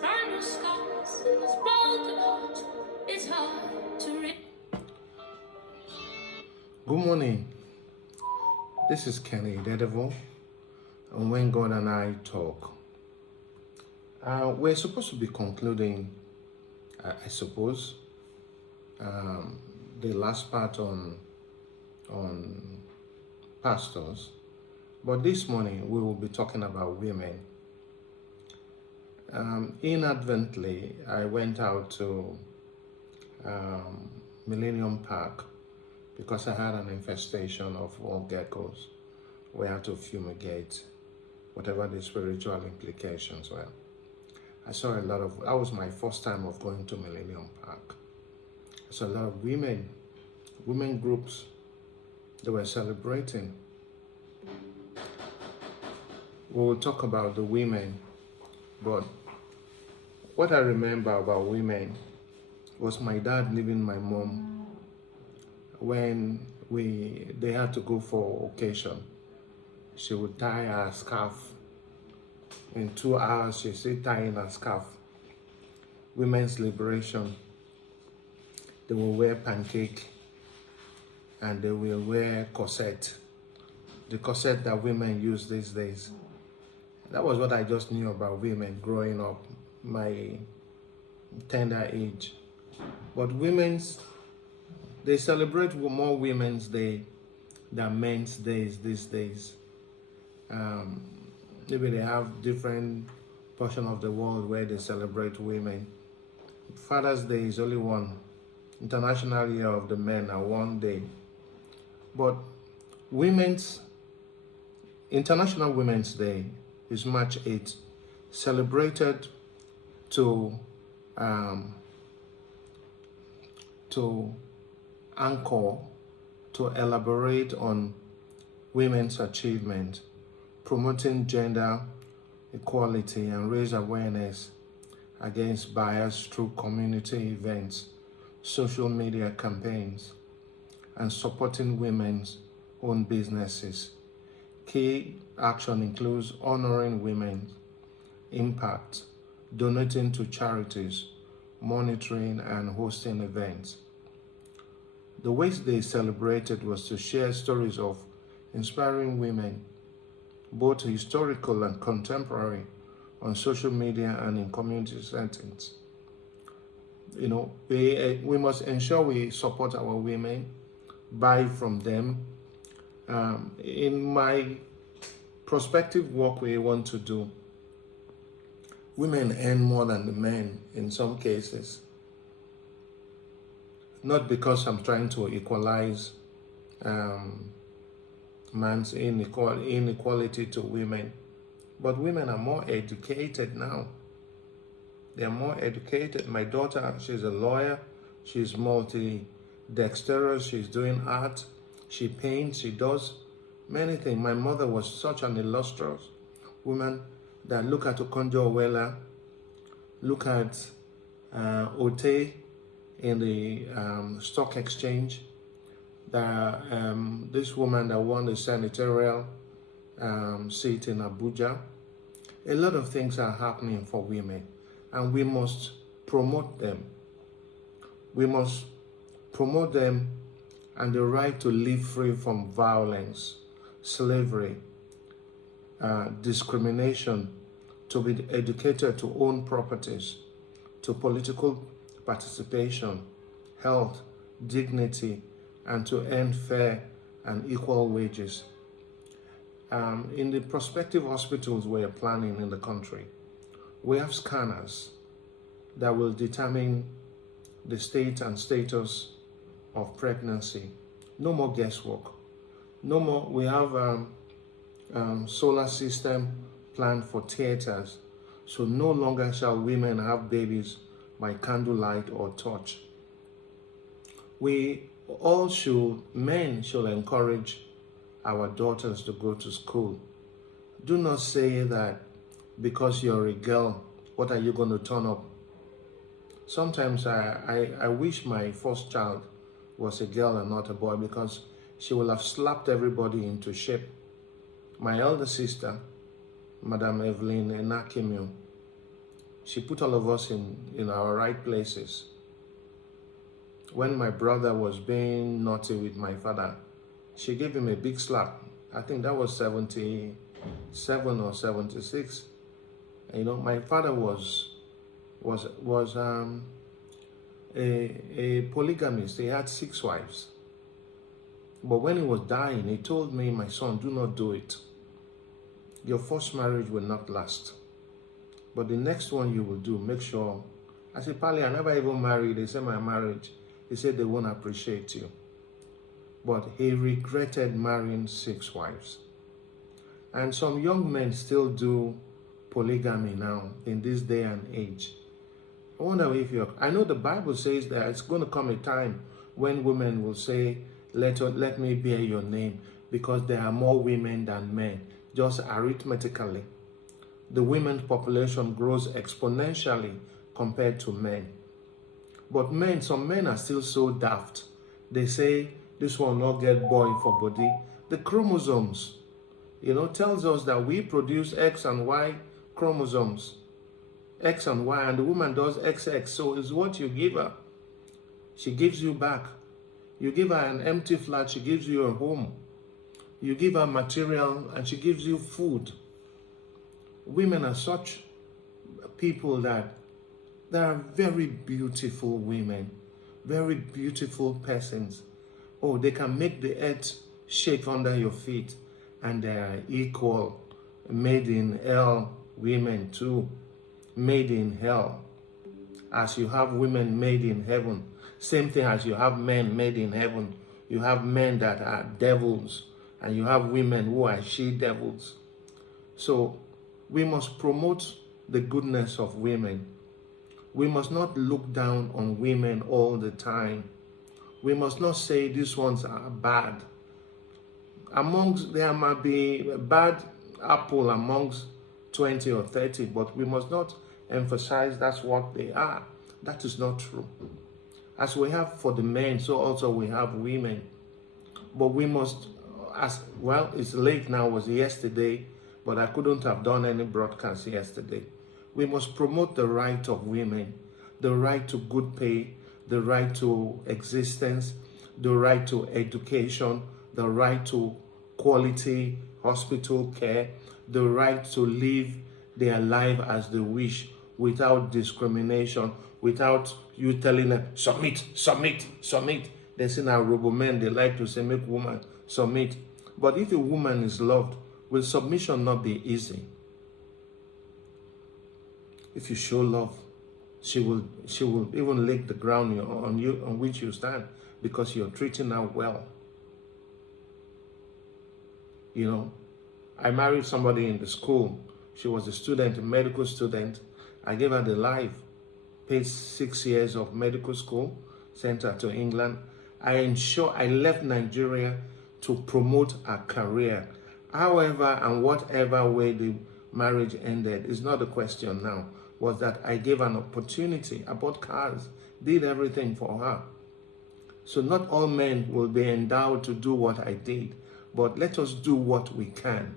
brand new scars and this broken heart. It's hard to read. Good morning. This is Kenny Idedevbo, and when God and I talk, we're supposed to be concluding, I suppose, the last part on pastors. But this morning we will be talking about women. Inadvertently, I went out to Millennium Park because I had an infestation of wall geckos. We had to fumigate whatever the spiritual implications were. I saw a lot of, that was my first time of going to Millennium Park. I saw a lot of women groups, they were celebrating. We will talk about the women, but what I remember about women was my dad leaving my mom when they had to go for occasion. She would tie her scarf. In 2 hours, she's still tying her scarf. Women's liberation. They will wear pancake and they will wear corset. The corset that women use these days. That was what I just knew about women growing up, my tender age. But they celebrate more Women's Day than Men's Days these days. Maybe they have different portion of the world where they celebrate women. Father's Day is only one. International Year of the Men are one day. But International Women's Day is March 8th, celebrated to anchor, to elaborate on women's achievement, promoting gender equality and raise awareness against bias through community events, social media campaigns, and supporting women's own businesses. Key action includes honoring women's impact, donating to charities, monitoring and hosting events. The ways they celebrated was to share stories of inspiring women, both historical and contemporary, on social media and in community settings. We must ensure we support our women, buy from them. In my prospective work we want to do, women earn more than the men in some cases. Not because I'm trying to equalize man's inequality to women, but women are more educated now. They're more educated. My daughter, she's a lawyer. She's multi-dexterous. She's doing art. She paints. She does many things. My mother was such an illustrious woman that look at Okonjo-Iweala, look at Ote in the stock exchange, this woman that won the senatorial seat in Abuja. A lot of things are happening for women, and we must promote them. We must promote them and the right to live free from violence, slavery, discrimination, to be educated, to own properties, to political participation, health, dignity, and to earn fair and equal wages. In the prospective hospitals we're planning in the country, we have scanners that will determine the state and status of pregnancy. No more guesswork. No more. We have solar system planned for theaters, so no longer shall women have babies by candlelight or torch. Men should encourage our daughters to go to school. Do not say that because you're a girl, what are you going to turn up? Sometimes I wish my first child was a girl and not a boy, because she will have slapped everybody into shape. My elder sister, Madam Evelyn Enakimio, She put all of us in our right places. When my brother was being naughty with my father, she gave him a big slap. I think that was 77 or 76. You know, my father was a polygamist. He had 6 wives. But when he was dying, he told me, my son, do not do it. Your first marriage will not last. But the next one you will do, make sure. I said, Pali, I never even married. They said my marriage. He said they won't appreciate you. But he regretted marrying 6 wives. And some young men still do polygamy now in this day and age. I wonder if I know the Bible says that it's going to come a time when women will say, let me bear your name, because there are more women than men. Just arithmetically, the women's population grows exponentially compared to men. But men, some men are still so daft. They say, this will not get boy for body. The chromosomes, tells us that we produce X and Y chromosomes. X and Y, and the woman does XX. So it's what you give her. She gives you back. You give her an empty flat, she gives you a home. You give her material, and she gives you food. Women are such people that they are very beautiful women, very beautiful persons. Oh, they can make the earth shake under your feet, and they are equal. Made in hell women too, made in hell. As you have women made in heaven, same thing as you have men made in heaven. You have men that are devils, and you have women who are she-devils. So we must promote the goodness of women. We must not look down on women all the time. We must not say these ones are bad. There might be a bad apple amongst 20 or 30, but we must not emphasize that's what they are. That is not true. As we have for the men, so also we have women. But we must, it's late now, it was yesterday, but I couldn't have done any broadcast yesterday. We must promote the right of women, the right to good pay, the right to existence, the right to education, the right to quality hospital care, the right to live their life as they wish without discrimination, without you telling them, submit, submit, submit. They say now robo men, they like to say, make woman submit. But if a woman is loved, will submission not be easy? If you show love, she will even lick the ground on which you stand, because you're treating her well. I married somebody in the school. She was a student, a medical student. I gave her the life, paid 6 years of medical school, sent her to England. I left Nigeria to promote her career. However and whatever way the marriage ended is not the question now. Was that I gave an opportunity. I bought cars, did everything for her. So not all men will be endowed to do what I did, but let us do what we can.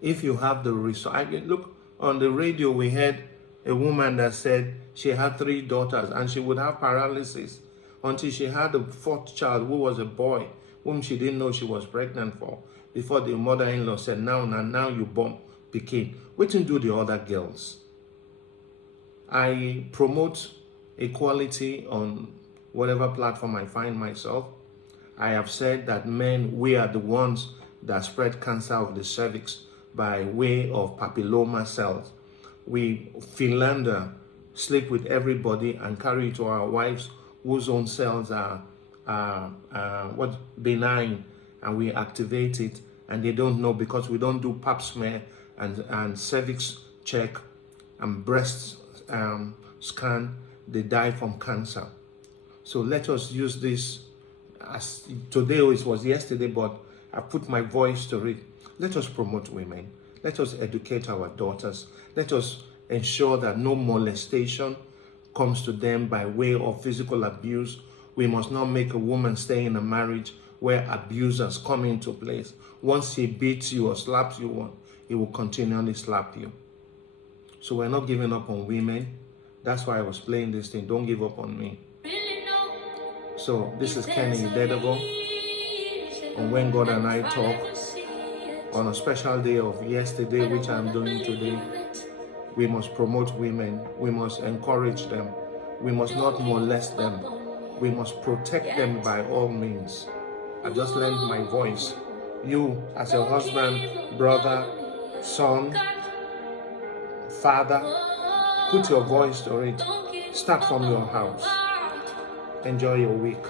If you have the resource, look, on the radio we heard a woman that said she had 3 daughters and she would have paralysis until she had the 4th child, who was a boy, whom she didn't know she was pregnant for, before the mother-in-law said, now you born pikin. Wetin do the other girls? I promote equality on whatever platform I find myself. I have said that men, we are the ones that spread cancer of the cervix by way of papilloma cells. We philander, sleep with everybody, and carry it to our wives whose own cells are benign, and we activate it, and they don't know, because we don't do pap smear and cervix check and breast scan. They die from cancer. So let us use this. As today, it was yesterday, but I put my voice to it. Let us promote women. Let us educate our daughters. Let us ensure that no molestation comes to them by way of physical abuse. We must not make a woman stay in a marriage where abusers come into place. Once he beats you or slaps you, he will continually slap you. So we're not giving up on women. That's why I was playing this thing. Don't give up on me. So this is Kenny Idedevbo on When God and I Talk on a special day of yesterday, which I'm doing today. We must promote women. We must encourage them. We must not molest them. We must protect them by all means. I just lent my voice. You, as your husband, brother, son, father, put your voice to it. Start from your house. Enjoy your week.